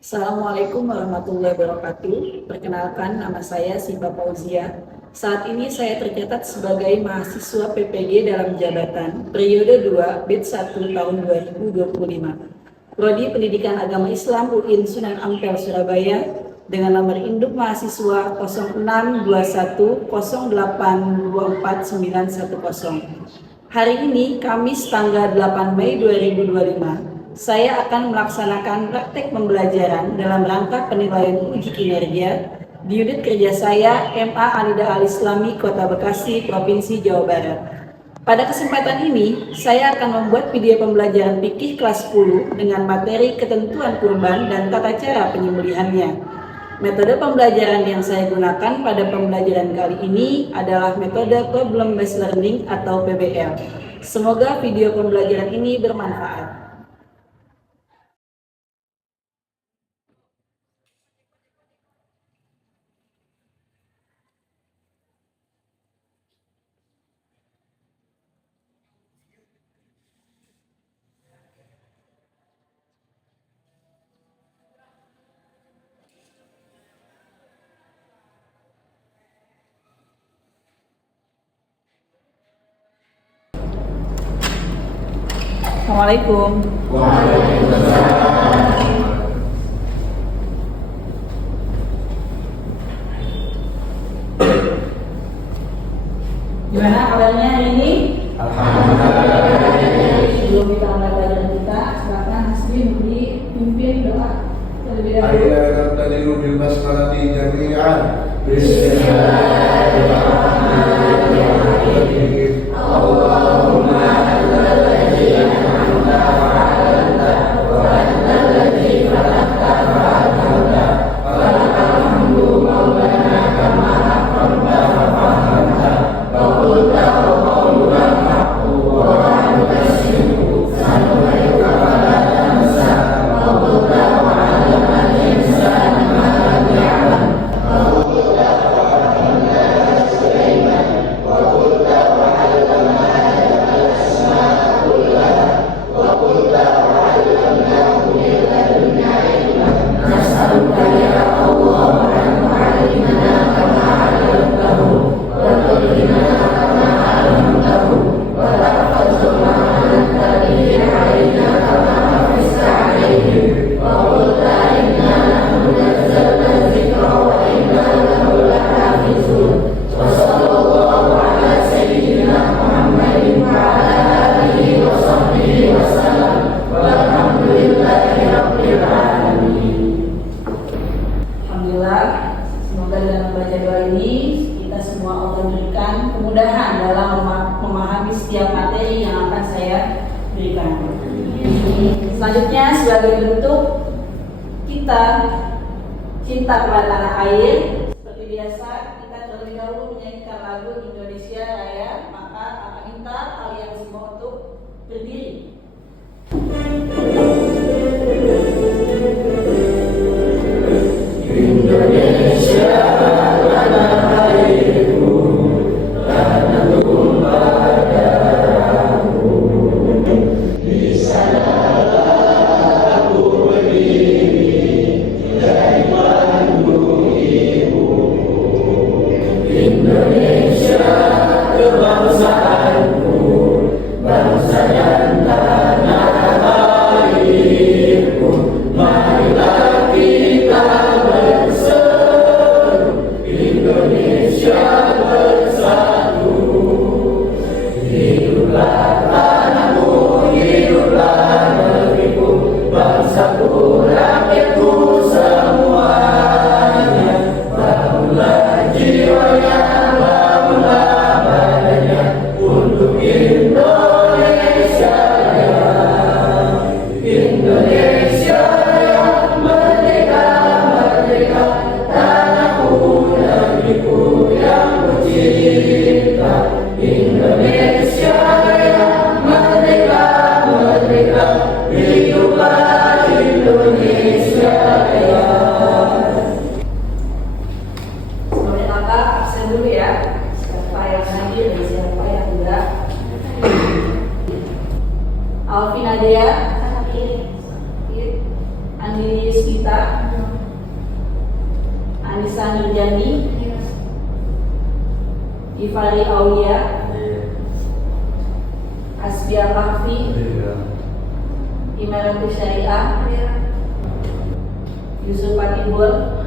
Assalamualaikum warahmatullahi wabarakatuh. Perkenalkan, nama saya Siva Fauzia. Saat ini saya tercatat sebagai mahasiswa PPG dalam jabatan periode 2 batch 1 tahun 2025. Prodi Pendidikan Agama Islam UIN Sunan Ampel Surabaya dengan nomor induk mahasiswa 062108249110. Hari ini Kamis tanggal 8 Mei 2025. Saya akan melaksanakan praktek pembelajaran dalam rangka penilaian uji kinerja di unit kerja saya MA Anida Al Islami Kota Bekasi, Provinsi Jawa Barat. Pada kesempatan ini, saya akan membuat video pembelajaran fikih kelas 10 dengan materi ketentuan kurban dan tata cara penyembelihannya. Metode pembelajaran yang saya gunakan pada pembelajaran kali ini adalah metode Problem Based Learning atau PBL. Semoga video pembelajaran ini bermanfaat. Assalamualaikum. Gimana kabarnya hari ini? Alhamdulillah. Sebelum kita mulai pelajaran kita, silakan Hasbi memberi pimpin doa terlebih dahulu. Ayo nabtadi'u bil basmalati jami'an. Bismillahirrahmanirrahim. Allahumma antal ladzi an'amta 'alaina wa antal ladzi khalaqta fa'adalta wa lakal hamdu maulana kama aqamta wa fahamta wa qulta wa qawlul haqqu wa anta syifu sanu'ika wa la tansa wa qulta wa 'allama al-insana ma lam ya'lam wa qulta wa 'allamna Sulaiman wa qulta wa 'allamna al-asma'a kullaha wa qulta wa 'allamnahu min ladunna ilman nas'aluka ya Allah an tu'allimana kama 'allamtahu wa tu'allimana kama 'allamtahu wa tahfazna anta bihi 'alaina kama hafizta 'alaihim wa qulta inna nahnu nazzalna dzikra wa inna lahu lahafizun wa sallallahu ala sayyidina Muhammadin wa ala alihi wa sahbihi wa sallam walhamdulillahi rabbil alamin. Alhamdulillah, semoga dalam membaca doa ini kita semua Allah berikan kemudahan dalam memahami setiap materi yang akan saya berikan. Selanjutnya, sebagai bentuk kita cinta kepada tanah air, seperti biasa kita terlebih dahulu menyanyikan lagu Indonesia Raya. Maka akan minta kalian semua untuk berdiri. Indonesia tanah airku, tanah tumpah darahku. Di sanalah aku berdiri dari panggung ibuku. Indonesia kebangsaanku, bangsa dan tanah airku. Marilah kita berseru, Indonesia bersatu. Hiduplah tanahku, hiduplah negeriku, bangsaku, rakyatku semuanya. Bangunlah jiwanya, bangunlah badannya untuk Indonesia Raya. Indonesia yang merdeka, merdeka, tanahku, negeriku yang kucinta. Indonesia yang merdeka, merdeka, hiduplah Indonesia Raya. Semuanya kakak absen dulu ya. Siapa yang hadir dan siapa yang enggak. Alvin Adea, Andi Yuskita, Anissa Nurjani, Ifari Aulia, Asbia Kahfi, Imaratus Syariah, Yusuf Patibul,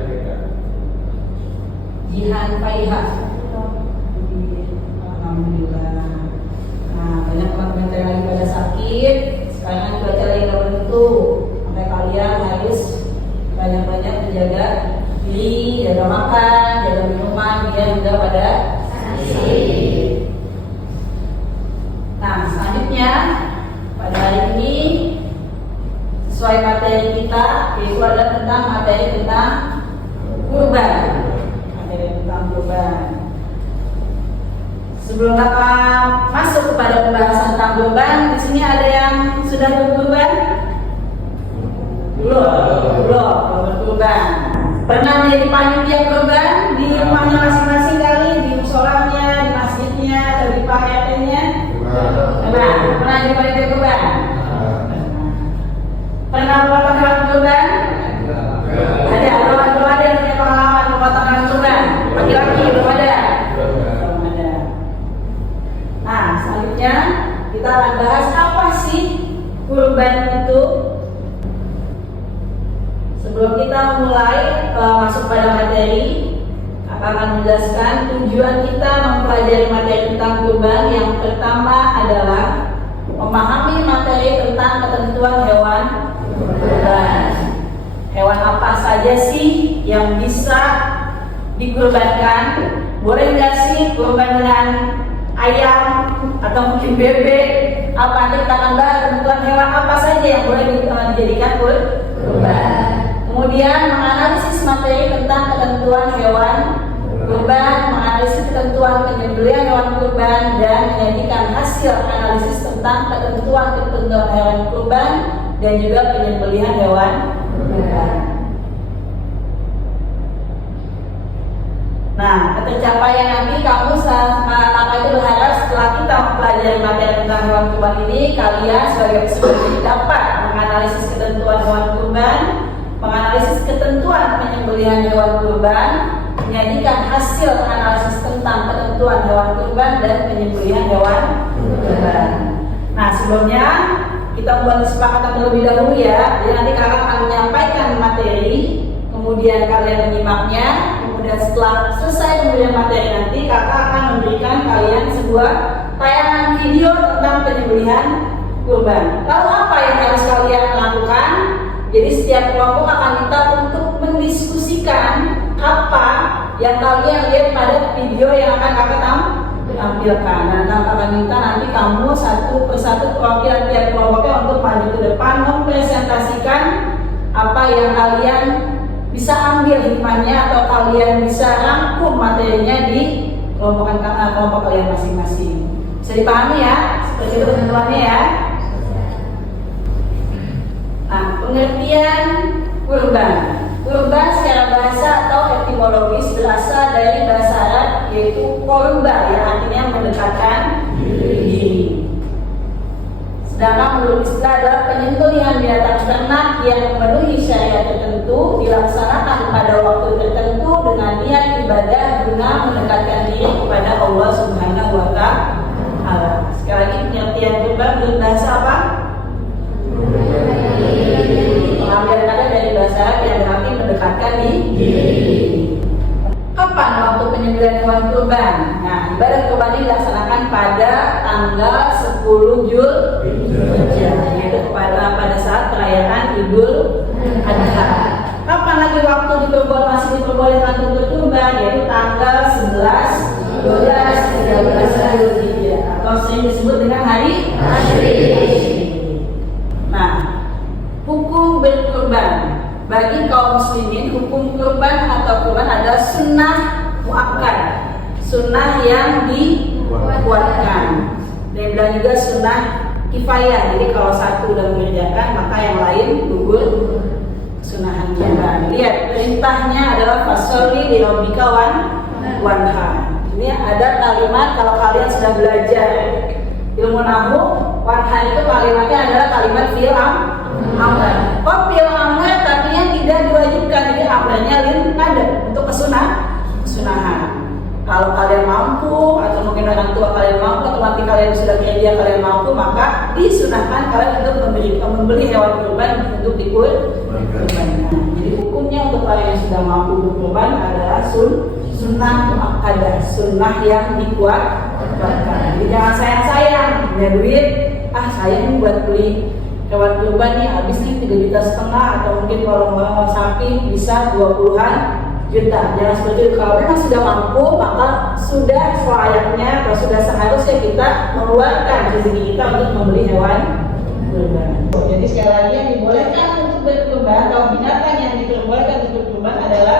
Jihan Faiha. Alhamdulillah. Nah, banyak teman-teman yang lagi pada sakit. Sekarang cuaca lagi nggak menentu. Sampai kalian harus banyak-banyak menjaga diri, jaga makan, jaga minuman, biar nggak pada sakit. Nah, selanjutnya pada hari ini sesuai materi kita, yaitu adalah tentang materi tentang kurban. Materi tentang kurban. Sebelum kakak masuk kepada pembahasan tentang kurban, di sini ada yang sudah berkurban? Belum berkurban. Pernah menjadi panitia kurban di rumahnya masing-masing kali, di musholahnya, di masjidnya, atau di Pak RT-nya? Pernah jadi panitia kurban? Pernah memotong hewan kurban? Ada, belum ada yang punya pengalaman memotong hewan kurban? Laki-laki belum ada? Nah, selanjutnya kita akan bahas apa sih kurban itu. Sebelum kita mulai masuk pada materi, akan menjelaskan tujuan kita mempelajari materi tentang kurban. Yang pertama adalah memahami materi tentang ketentuan hewan kurban. Hewan apa saja sih yang bisa dikurbankan? Boleh nggak sih kurban dengan ayam atau mungkin bebek? Apa nanti kita akan bahas ketentuan hewan apa saja yang boleh dijadikan kurban. Kemudian menganalisis materi tentang ketentuan hewan kurban, menganalisis ketentuan penyembelihan hewan kurban, dan menyajikan hasil analisis tentang ketentuan hewan kurban dan juga penyembelihan hewan kurban. Nah, ketercapaian nanti kamu kakak itu berharap setelah kita mempelajari materi tentang hewan kurban ini, kalian sebagai peserta dapat menganalisis ketentuan hewan kurban, menganalisis ketentuan penyembelihan hewan kurban, menyajikan hasil analisis tentang ketentuan hewan kurban dan penyembelihan hewan kurban. Nah, sebelumnya kita buat kesepakatan terlebih dahulu ya. Jadi nanti kakak akan menyampaikan materi, kemudian kalian menyimaknya. Dan setelah selesai pemberian materi nanti, kakak akan memberikan kalian sebuah tayangan video tentang penyembelihan kurban. Lalu apa yang harus kalian lakukan? Jadi setiap kelompok akan minta untuk mendiskusikan apa yang kalian lihat pada video yang akan kakak tampilkan. Dan kakak akan minta nanti kamu satu persatu perwakilan tiap kelompoknya untuk maju ke depan mempresentasikan apa yang kalian bisa ambil hikmahnya atau kalian bisa rangkum materinya di kelompok kalian masing-masing. Bisa dipahami ya? Seperti itu ketentuannya ya. Nah, pengertian kurban. Kurban secara bahasa atau etimologis berasal dari bahasa Arab, yaitu korba, yang artinya mendekatkan diri. Sedangkan menurut istilah adalah penyembelihan binatang ternak yang memenuhi syariat tertentu, dilaksanakan pada waktu tertentu dengan niat ibadah guna mendekatkan diri kepada Allah Subhanahu wa Ta'ala. Sekali lagi, pengertian kurban menurut bahasa apa? Pengambilan kata dari bahasa Arab yang berarti mendekatkan diri. Kapan waktu penyembelihan hewan kurban? Nah, ibadah kurban ini dilaksanakan pada tanggal 10 Zulhijjah, yaitu pada saat perayaan Idul Adha. Kapan lagi waktu masih diperbolehkan untuk berkurban? Yaitu tanggal 11, 12, 13 Zulhijjah, atau sering disebut dengan hari Ashri. Nah, hukum berkurban. Bagi kaum muslimin, hukum kurban atau kurban adalah sunnah muakkad, sunnah yang dikuatkan, dan juga sunnah kifayah. Jadi kalau satu sudah mengerjakan, maka yang lain gugur sunahannya. Lihat, perintahnya adalah fasholli li rabbika wanhar. Ini ada kalimat, kalau kalian sudah belajar ilmu nahwu, wanhar itu kalimatnya adalah kalimat fi'il amr. Kok fi'il amr tapi yang tidak diwajibkan, jadi amrnya lin nada untuk kesunah Kalau kalian mampu, atau mungkin orang tua kalian mampu, atau nanti kalian sudah kerja kalian mampu, maka disunahkan kalian untuk membeli hewan kurban untuk dikurbankan. Jadi hukumnya untuk orang yang sudah mampu berkurban adalah sunnah muakkadah, sunnah yang dikuatkan. Jadi jangan sayang-sayang punya duit, sayang buat beli hewan kurban nih, habis nih 3,5 juta, atau mungkin kalau mau sapi bisa 20-an juta. Jangan seperti itu. Kalau memang sudah mampu, maka sudah selayaknya atau sudah seharusnya kita mengeluarkan rezeki kita untuk membeli hewan kurban. Jadi sekali lagi yang dibolehkan untuk berkurban atau binatang yang diperbolehkan untuk berkurban adalah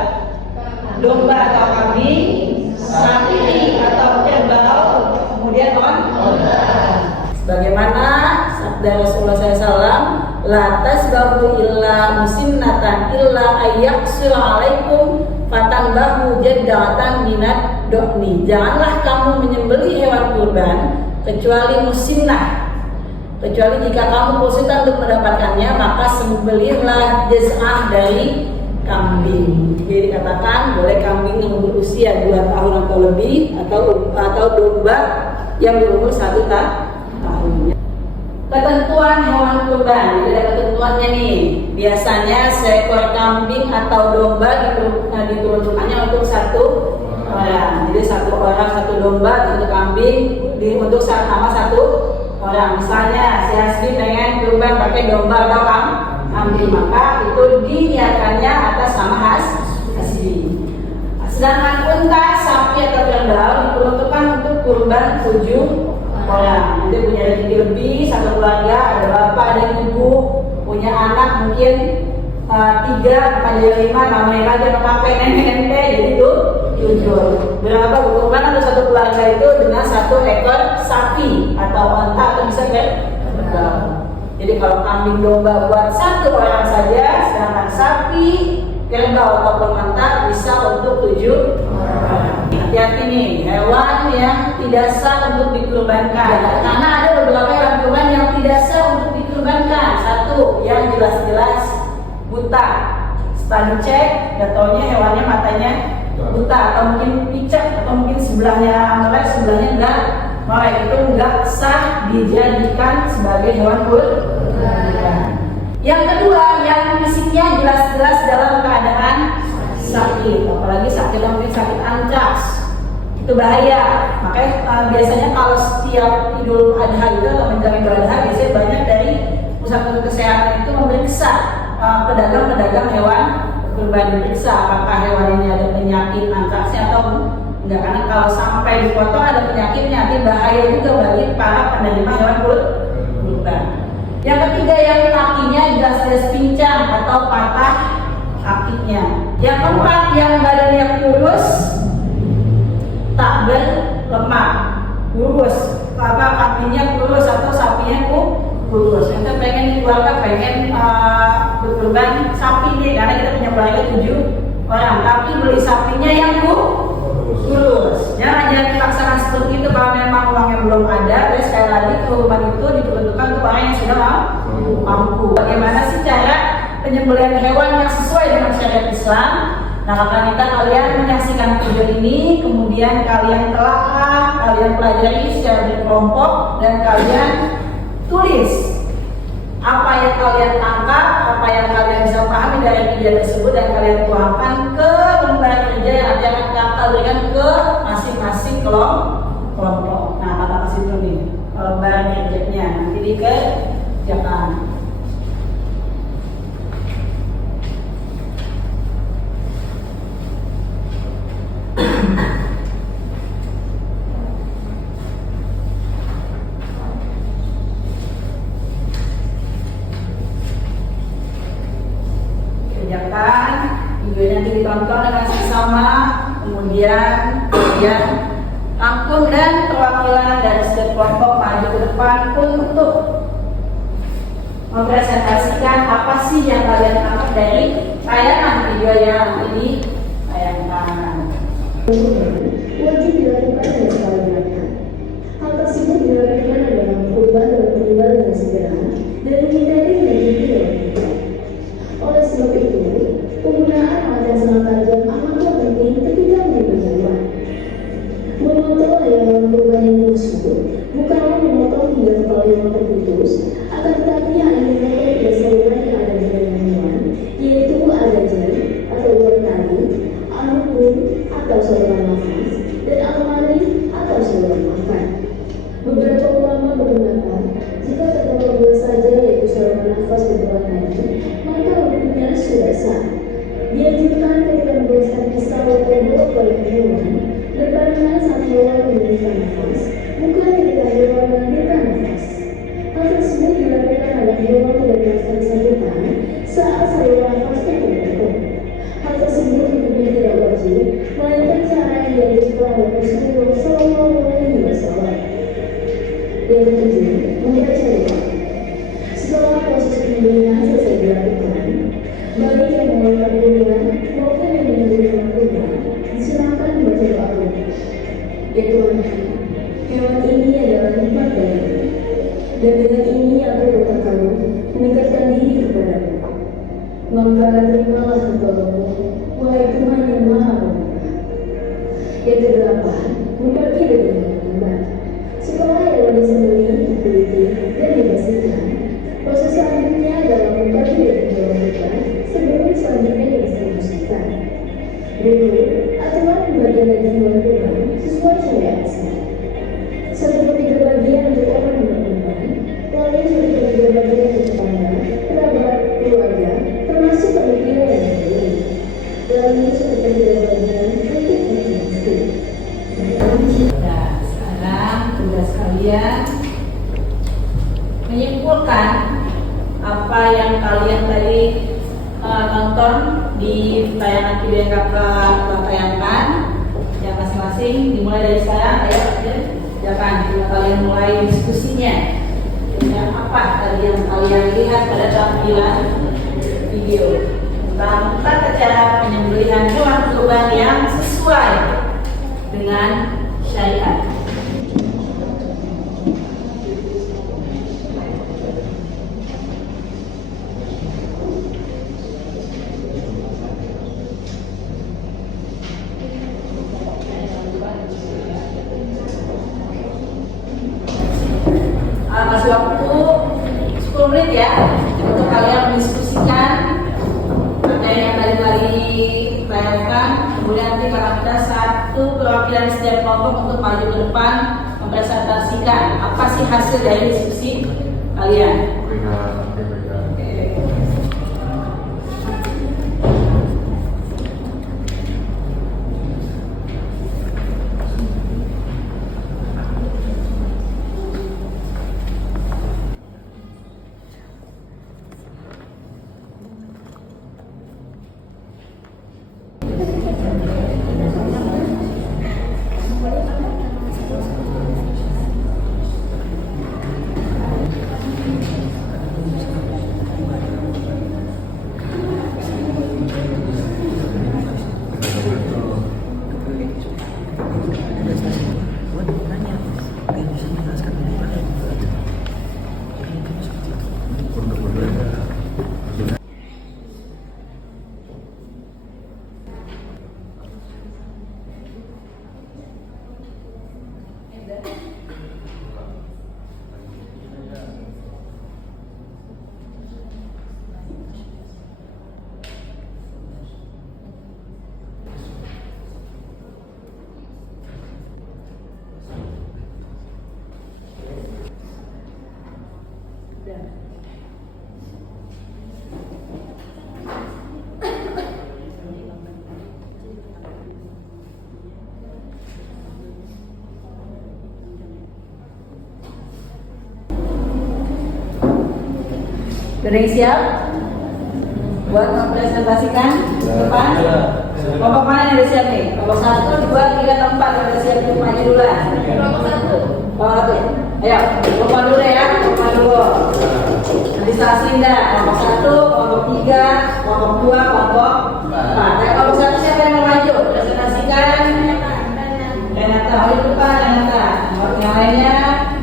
domba atau kambing, sapi atau kerbau, kemudian onta. Sebagaimana sabda Rasulullah SAW, la tasbahu illa musinnatan illa ayyaksura alaikum fatanbahu jaddatan minat do'ni. Janganlah kamu menyembelih hewan kurban kecuali musinnah, kecuali jika kamu kesulitan untuk mendapatkannya, maka sembelihlah jaz'ah dari kambing. Jadi dikatakan boleh kambing yang berusia 2 tahun atau lebih, atau domba yang berumur 1 tahun. Ketentuan hewan kurban, jadi ada ketentuannya nih. Biasanya seekor kambing atau domba diperuntukkannya untuk 1 orang. Jadi 1 orang 1 domba, untuk kambing untuk sama 1 orang. Misalnya si Hasbi pengen kurban pakai domba atau kambing, maka itu diniatkannya atas nama Hasbi. Sedangkan unta, sapi atau kerbau diperuntukkan untuk kurban 7 orang. Nanti punya rezeki lebih, 1 keluarga, ada bapak, ada ibu, punya anak mungkin 3, 4, 5, namanya lagi pakai nenek-nenek, jadi itu 7. Berapa berkurban ada 1 keluarga itu dengan 1 ekor sapi atau unta atau bisa kerbau. Jadi kalau kambing domba buat 1 orang saja, sedangkan sapi, kerbau ataupun unta bisa untuk 7 orang. Hati-hati nih, hewan yang tidak sah untuk dikurbankan. Karena ada beberapa hewan kurban yang tidak sah untuk dikurbankan. 1, yang jelas-jelas buta. Setelah dicek, jatuhnya hewannya matanya buta, atau mungkin picek, atau mungkin sebelahnya melek, sebelahnya enggak melek. Itu enggak sah dijadikan sebagai hewan kurban. Yang kedua, yang fisiknya jelas-jelas dalam keadaan sakit, apalagi sakit mungkin sakit antraks, itu bahaya. Makanya biasanya kalau setiap Idul Adha itu atau menjelang Idul Adha, biasanya banyak dari pusat kesehatan itu memeriksa pedagang-pedagang hewan kurban, diperiksa apakah hewan ini ada penyakit antraksnya atau enggak. Karena kalau sampai dipotong ada penyakitnya, nanti bahaya juga bagi para penerima hewan kurban. Yang ketiga, yang kakinya jelas-jelas pincang atau patah kakinya. Yang keempat, yang badannya kurus, tak berlemak, kurus, kakinya kurus atau sapinya kurus. Kita pengen dikeluarkan, pengen berkurban sapi nih, karena kita punya keluarga 7 orang, tapi beli sapinya yang kurus. Jangan dipaksakan seperti itu kalau memang uangnya belum ada. Terus sekali lagi, kurban itu diperuntukkan untuk orang yang sudah mampu. Bagaimana sih cara penyembelihan hewan yang sesuai dengan syariat Islam? Nah, kakak kalian menyaksikan video ini, kemudian kalian telaah, kalian pelajari secara berkelompok, dan kalian tulis apa yang kalian tangkap, apa yang kalian bisa pahami dari video tersebut, dan kalian tuangkan ke lembar kerja yang nanti akan kakak berikan ke masing-masing kelompok. Nah, kakak kasih dulu nih lembar kerjanya, nanti dikerjakan. Kerjakan, videonya nanti ditonton dengan seksama, kemudian rangkum dan perwakilan dari setiap kelompok maju ke depan untuk mempresentasikan apa sih yang kalian tangkap dari tayangan video yang ini ditayangkan. Wajib dilakukan dengan skala beratnya. Hal tersebut dilakukan dalam kurban dan meninggal dengan segera dan menghindari menjadi yang. Oleh sebab itu, penggunaan alat yang sangat tajam amatlah penting ketika menyembelih hewan. kedua saja, yaitu saluran nafas berbuat tadi, maka hukumnya sudah sah. Dianjurkan ketika membersihkan pisau atau mulut oleh hewan, berbarengan saat hewan memberikan nafas, bukan ketika hewan mengambilkan nafas. Hal tersebut dilakukan pada hewan tidak melakukan sambutan saat saluran nafasnya tertutup. Hal tersebut hukumnya tidak wajib, melainkan cara yang dianjurkan oleh Rasulullah SAW. Yang ketujuh, membaca doa. Setelah proses penyembelihan selesai dilakukan, baik yang mengeluarkan kurban maupun yang menyembelih kurban disilahkan membaca doa kurban. Ya Tuhan, hewan ini adalah nikmat darimu, dan dengan ini aku bertakaruf mendekatkan diri kepadamu. Maka terimalah tolongmu, wahai Tuhan yang Maha Pemurah. Yang kedelapan, membagi dengan kurban. Setelah hewan disembelih, dikuliti, dan dibersihkan, proses selanjutnya adalah membagi daging hewan kurban sebelum selanjutnya didistribusikan. Berikut aturan pembagian daging hewan kurban sesuai syariat Islam. 1/3 bagian untuk orang yang berkurban, lalu 1/3 bagian untuk tetangga, kerabat, keluarga, termasuk panitia yang disembelih, lalu 1/3 bagian untuk miskin. Nah, sekarang tugas kalian menyimpulkan apa yang kalian tadi tonton di tayangan video yang kakak tayangkan. Yang masing-masing dimulai dari sekarang, ayo silakan kalian mulai diskusinya. Dengan apa tadi yang kalian lihat pada tampilan video tentang tata cara penyembelihan hewan kurban yang sesuai dengan syariat. Kasih waktu 10 menit ya untuk kalian mendiskusikan apa yang tadi tayangkan. Kemudian nanti kita satu perwakilan setiap kelompok untuk maju ke depan mempresentasikan apa sih hasil dari diskusi kalian. Sudah yang siap buat mempresentasikan depan? Kelompok mana yang udah siap nih? Kelompok 1, 2, 3, 4 udah siap untuk maju dulu lah. Kelompok 1. Kelompok 1. Ayo, kelompok dulu ya, kelompok dulu. Nanti salah Linda. Kelompok 1, kelompok 3, kelompok 2, kelompok 4. Nah, kelompok 1 siapa yang mau maju? Presentasikan. Renata, ayo depan Renata. Yang lainnya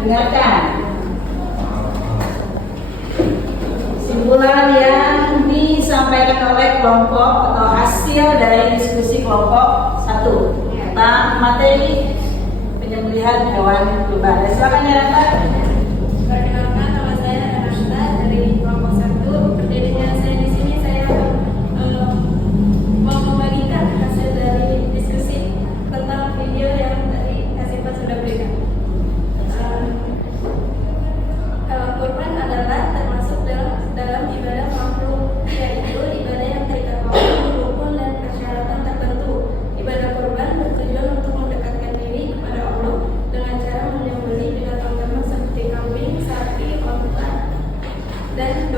dengarkan. Kesimpulan yang disampaikan oleh kelompok atau hasil dari diskusi kelompok 1 tentang materi penyembelihan hewan kurban. Silakan ya Rata. Perkenalkan, nama saya Renata dari kelompok 1. Berdirinya saya di sini, saya mau membagikan hasil dari diskusi tentang video yang tadi Kak Sinta sudah berikan. Hewan kurban adalah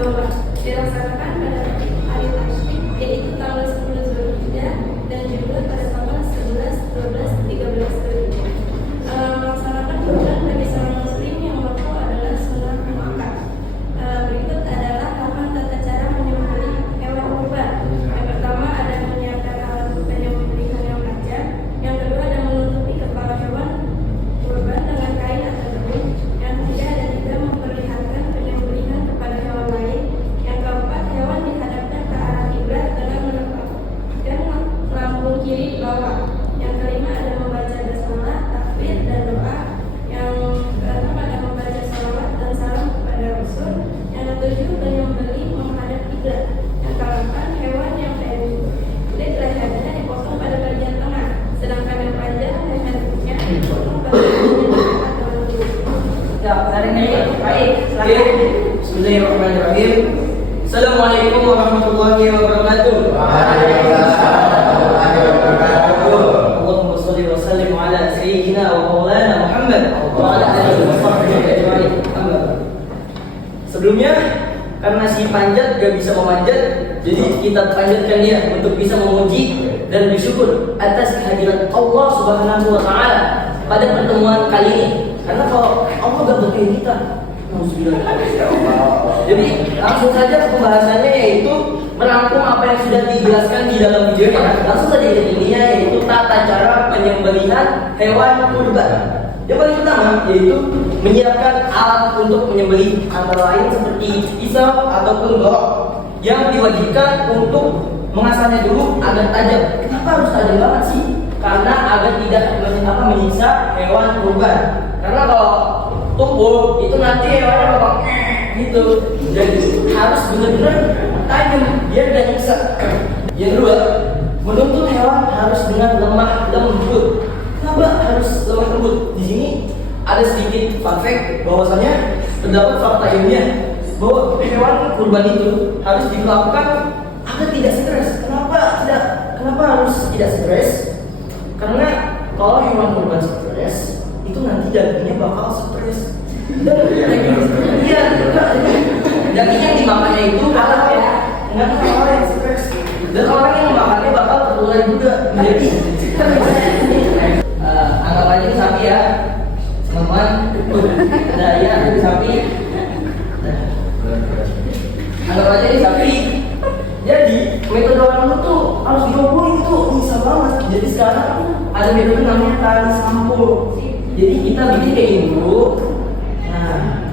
dilaksanakan pada hari tasyrik, yaitu tanggal 10 Zulhijjah dan juga pada tanggal 11, 12, 13 Zulhijjah. Melaksanakan kurban bagi seorang muslim yang waktu adalah sunnah muakkad. Berikut adalah 8 tata cara menyembelih hewan kurban. Yang pertama ada menyiapkan alat penyembelihan yang tajam. Yang kedua ada menutupi kepala hewan kurban dengan kain atau daun. Yang ketiga ada juga memperlihatkan penyembelihan kepada hewan lain. Yang keempat, hewan dihadapkan ke arah kiblat dengan menempatkan lambung kiri di bawah. Yang kelima ada membaca basmalah, takbir dan doa. Yang keenam ada membaca salawat dan salam kepada Rasul. Yang ketujuh menyembelih menghadap kiblat. Yang kedelapan, hewan yang pendek lehernya dipotong pada bagian tengah, sedangkan yang panjang lehernya dipotong pada bagian tengah atau lembut. Ya, hari ini baik. Silakan. Bismillahirrahmanirrahim. Assalamualaikum warahmatullahi wabarakatuh. Allahumma shalli wa sallim ala sayyidina wa maulana Muhammad wa ala alihi wa sahbihi ajma'in. Amma ba'd. Sebelumnya, karena si panjat gak bisa memanjat, jadi kita panjatkan dia untuk bisa memuji dan bersyukur atas kehadiran Allah Subhanahu wa taala pada pertemuan kali ini. Karena kalau Allah gak berkahi kita, jadi langsung saja pembahasannya, yaitu merangkum apa yang sudah dijelaskan di dalam videonya. Langsung saja intinya, yaitu tata cara penyembelihan hewan kurban. Yang paling pertama yaitu menyiapkan alat untuk menyembelih, antara lain seperti pisau ataupun golok yang diwajibkan untuk mengasahnya dulu agar tajam. Kenapa harus tajam banget sih? Karena agar tidak menyiksa hewan kurban. Karena kalau tumpul itu nanti hewannya bakal gitu. Jadi harus benar-benar tajam biar tidak nyiksa. Yang kedua, menuntut hewan harus dengan lemah lembut. Kenapa harus lemah lembut? Di sini ada sedikit fun fact bahwasanya terdapat fakta ilmiah bahwa hewan kurban itu harus dilakukan agar tidak stres. Kenapa harus tidak stres? Karena kalau hewan kurban stres, itu nanti dagingnya bakal stres. Dan daging yang dimakannya itu halal ya, nggak orang yang stres. Dan orang yang memakannya bakal tertular juga. Jadi anggap aja ini sapi ya, teman-teman. Nah ya, ini sapi. Anggap aja ini sapi. Jadi metode orang dulu tuh harus diobrolin itu bisa banget. Jadi sekarang ada metode namanya tali sampul. Jadi kita bikin kayak gini dulu. Nah,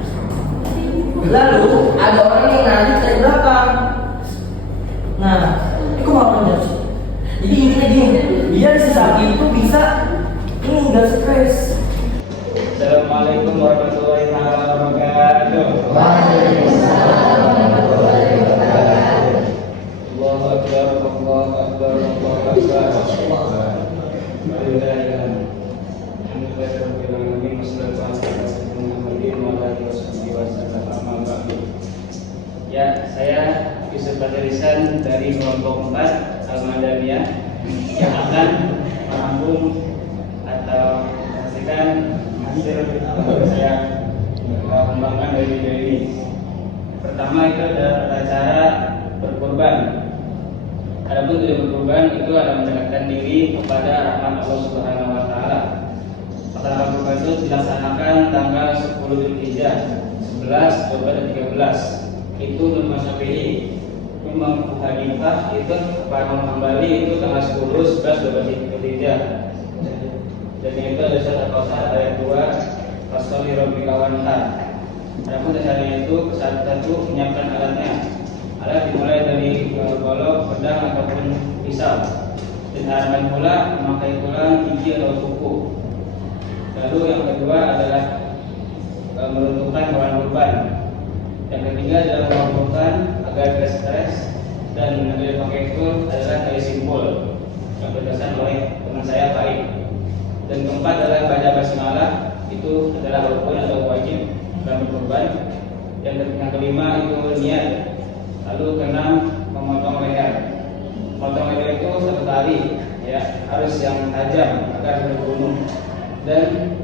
lalu ada orang yang nanti dari belakang. Nah, ini kok mau kerja sih? Jadi intinya gini, biar si sapi itu bisa ini nggak stres. Assalamualaikum warahmatullahi wabarakatuh. Waalaikumsalam warahmatullahi wabarakatuh. Allahu akbar, Allahu akbar, Allahu akbar. Ya, saya Yusuf Badarisan dari kelompok 4 Al-Madaniyah yang akan merangkum atau memastikan hasil saya kembangkan dari video ini. Pertama itu adalah tata cara berkurban. Adapun tujuan berkurban itu adalah mendekatkan diri kepada rahmat Allah Subhanahu wa taala. Pelaksanaan kurban itu dilaksanakan tanggal 10 Zulhijjah, 11, 12 dan 13. Itu Imam Syafi'i, Imam Abu Hanifah itu pada Hambali itu tanggal 10, 11, 12 Zulhijjah. Dan itu ada surat Al-Qausar ayat 2, Fasholli rabbika wanhar. Adapun dasarnya itu satu menyiapkan alatnya. Alat dimulai dari golok, pedang ataupun pisau. Disarankan pula memakai tulang, gigi atau kuku. Lalu yang kedua adalah menentukan hewan kurban. Yang ketiga adalah mengumpulkan agar tidak stres. Dan yang dipakai itu adalah tali simpul yang berdasarkan oleh teman saya Farid. Dan keempat adalah baca basmalah, itu adalah rukun atau wajib dalam kurban. Yang kelima itu niat. Lalu keenam memotong leher. Memotong leher itu satu tali, ya, harus yang tajam agar berbunuh. Dan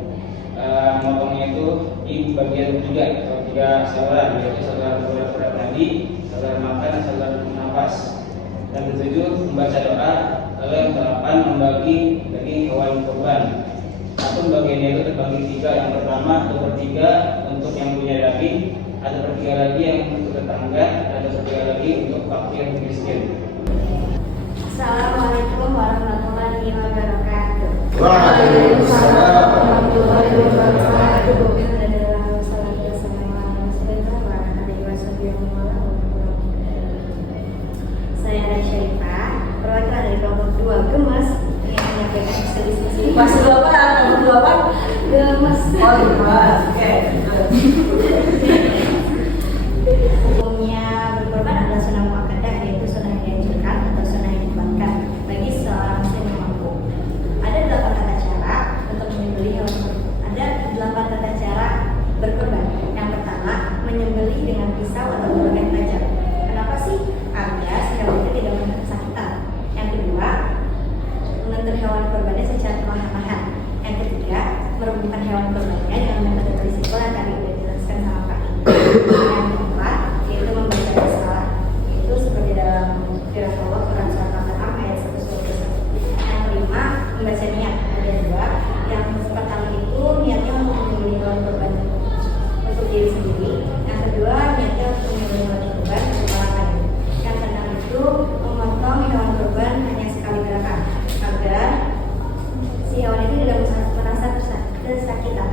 memotongnya itu di bagian tiga atau tiga saluran, yaitu saluran berat Nabi, nafas. Yang ketujuh, membaca doa. Lalu yang ke-8, membagi daging hewan kurban. Adapun bagiannya itu terbagi 3. Yang pertama atau bertiga untuk yang punya daging, ada bertiga lagi yang untuk tetangga, ada bertiga lagi untuk fakir miskin. Assalamualaikum warahmatullahi wabarakatuh. Waalaikumsalam warahmatullahi wabarakatuh. Saya Rai Syarifah, perwakilan dari kelompok 2 Gemas yang menyampaikan diskusi. Masih dua apa? Dua apa? Gemas. Oh, Gemas. Oke. Hukumnya berkorban adalah sunnah muakkadah, yaitu sunnah yang dianjurkan atau sunnah yang dibuatkan bagi seorang muslim yang mampu. Ada 8 tata cara untuk menyembelih hewan kurban. Ada 8 tata cara berkorban. Yang pertama, menyembelih dengan pisau atau berbagai tajam. Kenapa sih? Agar si hewan itu tidak mendapat kesakitan. Yang kedua, menentur hewan kurbannya secara perlahan-lahan. Yang ketiga, merebutkan hewan kurbannya dengan metode risiko yang tadi sudah dijelaskan sama Pak. Yang keempat, yaitu membaca risalah, itu seperti dalam firman Allah Quran surat Al-An'am ayat 121. Yang kelima, membaca niat. Ada 2. Yang pertama itu niatnya untuk menyembelih hewan kurban untuk diri sendiri. Yang kedua, niatnya untuk menyembelih hewan kurban untuk orang lain. Yang keenam itu memotong hewan kurban hanya sekali gerakan agar si hewan itu tidak merasa tersakitan.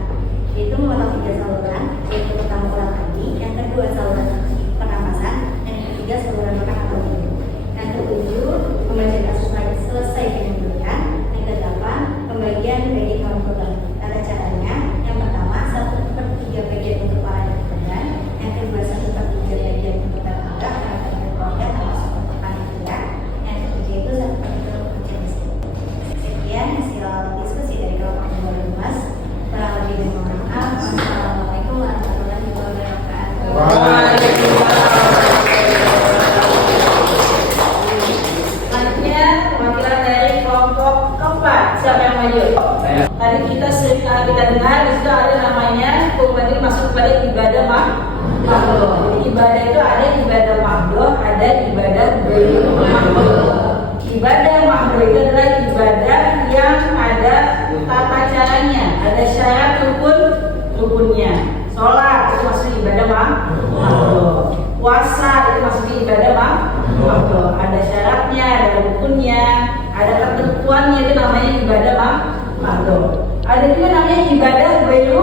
Yaitu memotong 3 saluran, yaitu pertama ulang kaki, yang kedua saluran pernapasan, dan yang ketiga saluran makan atau minum. Yang ketujuh, membaca kasus lagi selesai penyembelihan. Yang kedelapan, pembagian daging hewan kurban. Tata caranya, yang pertama 1/3 bagian untuk para yang kurban, yang kedua 1/3 bagian untuk tetangga atau keluarga termasuk untuk panitia, yang ketiga itu 1/3 untuk miskin. Sekian hasil diskusi dari kelompok 2 Gemas. Kurang lebih dari mohon maaf. Assalamualaikum warahmatullahi wabarakatuh. Selanjutnya perwakilan dari kelompok keempat. Siapa yang maju? Tadi kita sering kita dengar di situ ada namanya kurban itu masuk pada ibadah makhluk. Ibadah itu ada ibadah makhluk, ada ibadah beri makhluk. Ibadah makhluk itu adalah ibadah yang ada tata caranya, ada syarat rukunnya. Sholat itu masuk ibadah makhluk. Puasa itu masuk ibadah makhluk. Ada syaratnya, ada rukunnya, ada ketentuannya, itu namanya ibadah makhluk. Ada juga namanya ibadah ghairu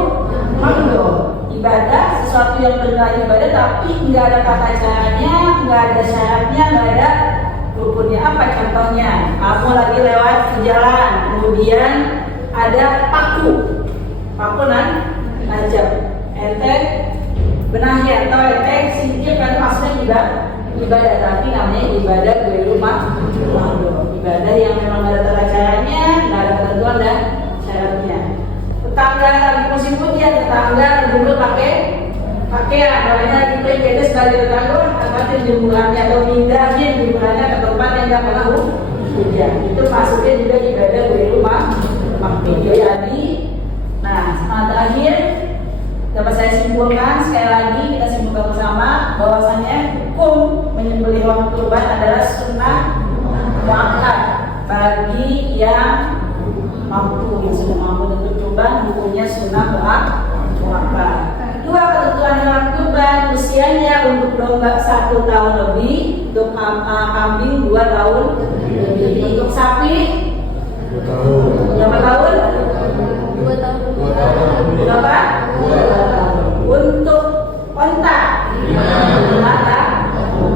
makhluk. Ibadah sesuatu yang bernilai ibadah tapi nggak ada tata caranya, nggak ada syaratnya, nggak ada rukunnya. Apa contohnya? Kamu lagi lewat di jalan, kemudian ada paku najam, ente benahi atau ente singkir kan maksudnya ibadah, tapi namanya ibadah ghairu makhluk. Ibadah yang memang ada tata caranya, nggak ada ketentuan dan syaratnya. Tetangga lagi musim hujan, tetangga dulu pakai pakaian, makanya kita jadi sebagai tetangga angkatin jemurannya atau pindahnya jemurannya ke tempat yang nggak pernah hujan. Itu masuknya juga ibadah ghairu makhluk. Jadi, nah terakhir dapat saya simpulkan sekali lagi, kita simpulkan bersama bahwasanya hukum menyembelih hewan kurban adalah sunnah muakkad bagi yang mampu, yang sudah mampu tentu kurban, hukumnya sunnah muakkad. Kedua, ketentuan hewan kurban usianya untuk domba 1 tahun lebih, untuk kambing 2 tahun lebih, untuk sapi 2 tahun. berapa tahun? 2 tahun. Berapa? 2 tahun. Untuk onta 5 tahun.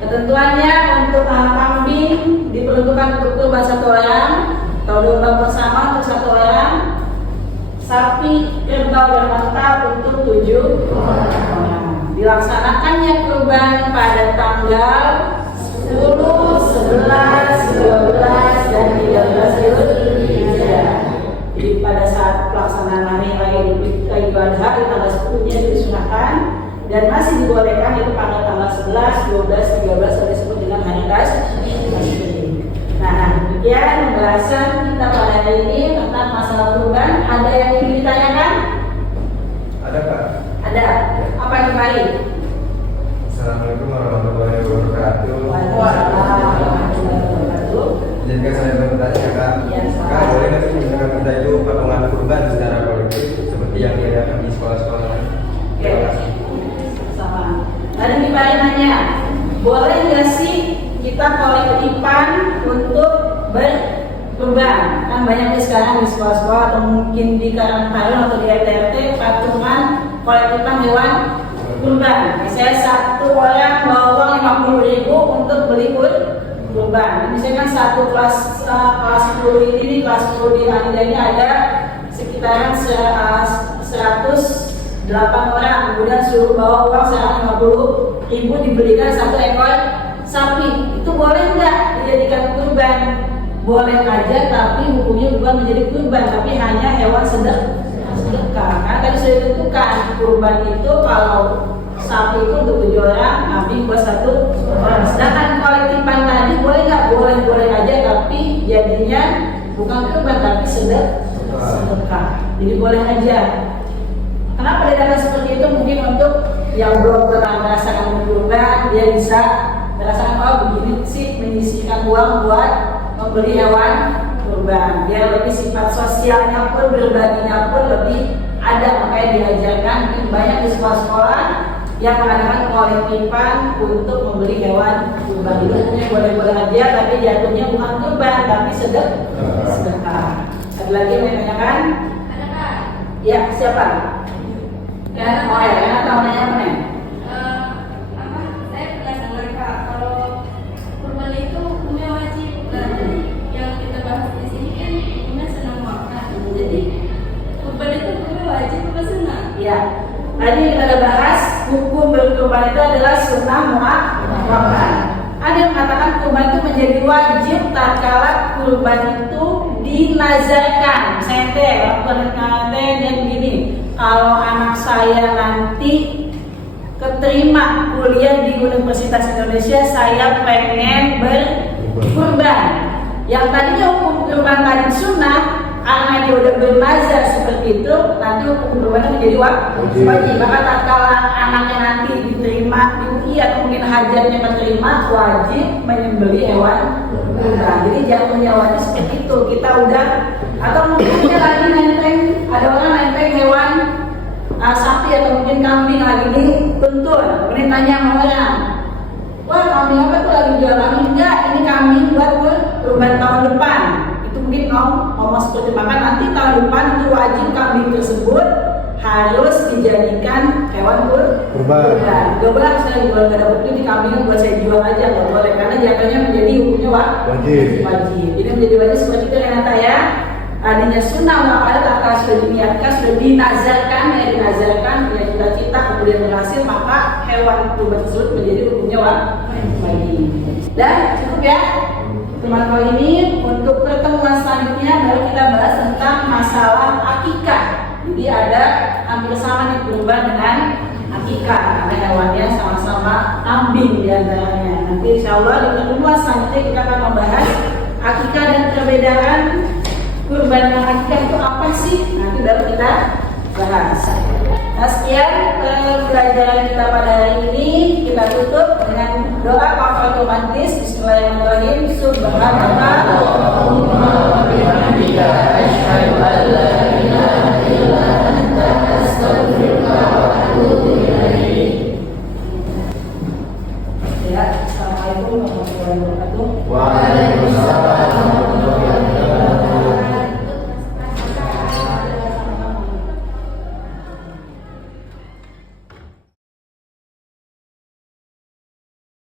Ketentuannya untuk anak kambing diperuntukkan untuk kurban 1 orang, atau domba bersama untuk 1 orang, sapi, kerbau dan onta untuk 7 orang. Dilaksanakannya kurban pada tanggal 10, 11, 12 dan 13 Zulhijjah. Jadi pada saat pelaksanaan hari raya Idul Adha di tanggal 10-nya disunahkan dan masih dibolehkan itu pada tanggal 11, 12, 13 yang disebut dengan hari Tasyrik. Nah, demikian pembahasan kita pada hari ini tentang masalah kurban. Ada yang ingin ditanyakan? Ada Pak? Ada. Apa yang baik? Assalamualaikum warahmatullahi wabarakatuh. Pak Ari nanya, boleh nggak sih kita kolektifan untuk berkurban? Kan banyak nih sekarang di sekolah-sekolah atau mungkin di Karangtaruna atau di RT patungan kolektifan hewan kurban. Misalnya satu orang bawa uang 50.000 untuk beli kurban. Misalnya kan satu kelas 10 ini, kelas 10 di Anida ini ada sekitaran 108 orang, kemudian suruh bawa uang 150.000 dibelikan satu ekor sapi. Itu boleh nggak dijadikan kurban? Boleh aja, tapi hukumnya bukan menjadi kurban, tapi hanya hewan sedekah. Karena tadi sudah ditentukan kurban itu kalau sapi itu untuk 7 orang, kambing buat 1 orang. Sedangkan kolektifan tadi boleh nggak? Boleh aja, tapi jadinya bukan kurban tapi sedekah. Jadi boleh aja. Kenapa ada data seperti itu? Mungkin untuk yang belum pernah merasakan kurban, dia bisa merasakan begini sih menyisihkan uang buat membeli hewan kurban. Dia lebih sifat sosialnya pun, berbaginya pun lebih ada. Makanya diajarkan banyak di sekolah-sekolah yang mengadakan kolektifan untuk membeli hewan kurban. Itu boleh-boleh aja, tapi jatuhnya bukan kurban tapi sedekah. Ada lagi yang menanyakan? Ada Kak? Ya, siapa? Ya, oh ya, enak tahu nanya apa nih? Saya pernah dengar Kak, kalau kurban itu hukumnya wajib. Nah, yang kita bahas di sini kan hukumnya senang makan. Jadi kurban itu hukumnya wajib apa sunah? Ya, tadi kita ada bahas hukum berkurban itu adalah sunnah muakkad. Ada yang mengatakan kurban itu menjadi wajib tatkala kurban itu dinazarkan. Misalnya orang dan begini, kalau anak saya nanti keterima kuliah di Universitas Indonesia, saya pengen berkurban. Yang tadinya hukum kurban tadi sunnah, karena dia udah bernazar seperti itu, nanti hukum kurban menjadi wajib. Maka tatkala anaknya nanti diterima di UI atau mungkin hajatnya menerima, wajib menyembelih hewan kurban. Jadi jatuhnya wajib seperti itu. Kita udah, atau mungkin lagi nenteng, ada orang nenteng hewan sapi atau mungkin kambing lagi dituntun. Kemudian tanya sama orang, wah kambing apa tuh lagi jual? Kambing enggak, ini kambing buat kurban tahun depan. Itu mungkin ngomong seperti makan, nanti tahun depan itu wajib kambing tersebut harus dijadikan hewan kurban. Gak boleh saya jual, gak dapat duit di kambing buat saya jual aja, gak boleh, karena jatuhnya menjadi hukumnya wajib. Jadi menjadi wajib seperti itu Renata ya. Adanya sunnah muakkadah tatkala sudah diniatkan, sudah dinazarkan ya cita-cita kemudian berhasil, maka hewan kurban tersebut menjadi hukumnya wajib. Dan cukup ya teman kali ini. Untuk pertemuan selanjutnya baru kita bahas tentang masalah akikah. Jadi ada hampir sama nih kurban dengan akikah, karena hewannya sama-sama kambing diantaranya. Nanti insya Allah di pertemuan selanjutnya kita akan membahas akikah dan perbedaan kurban dan akikah itu apa sih? Nanti baru kita bahas. Nah, sekian pelajaran kita pada hari ini. Kita tutup dengan doa kafaratul majlis. Bismillahirrahmanirrahim. Subhanallahumma wa bihamdika asyhadu an la ilaha illa anta astaghfiruka wa atubu ilaik. Ya, assalamualaikum warahmatullahi wabarakatuh. Waalaikumsalam.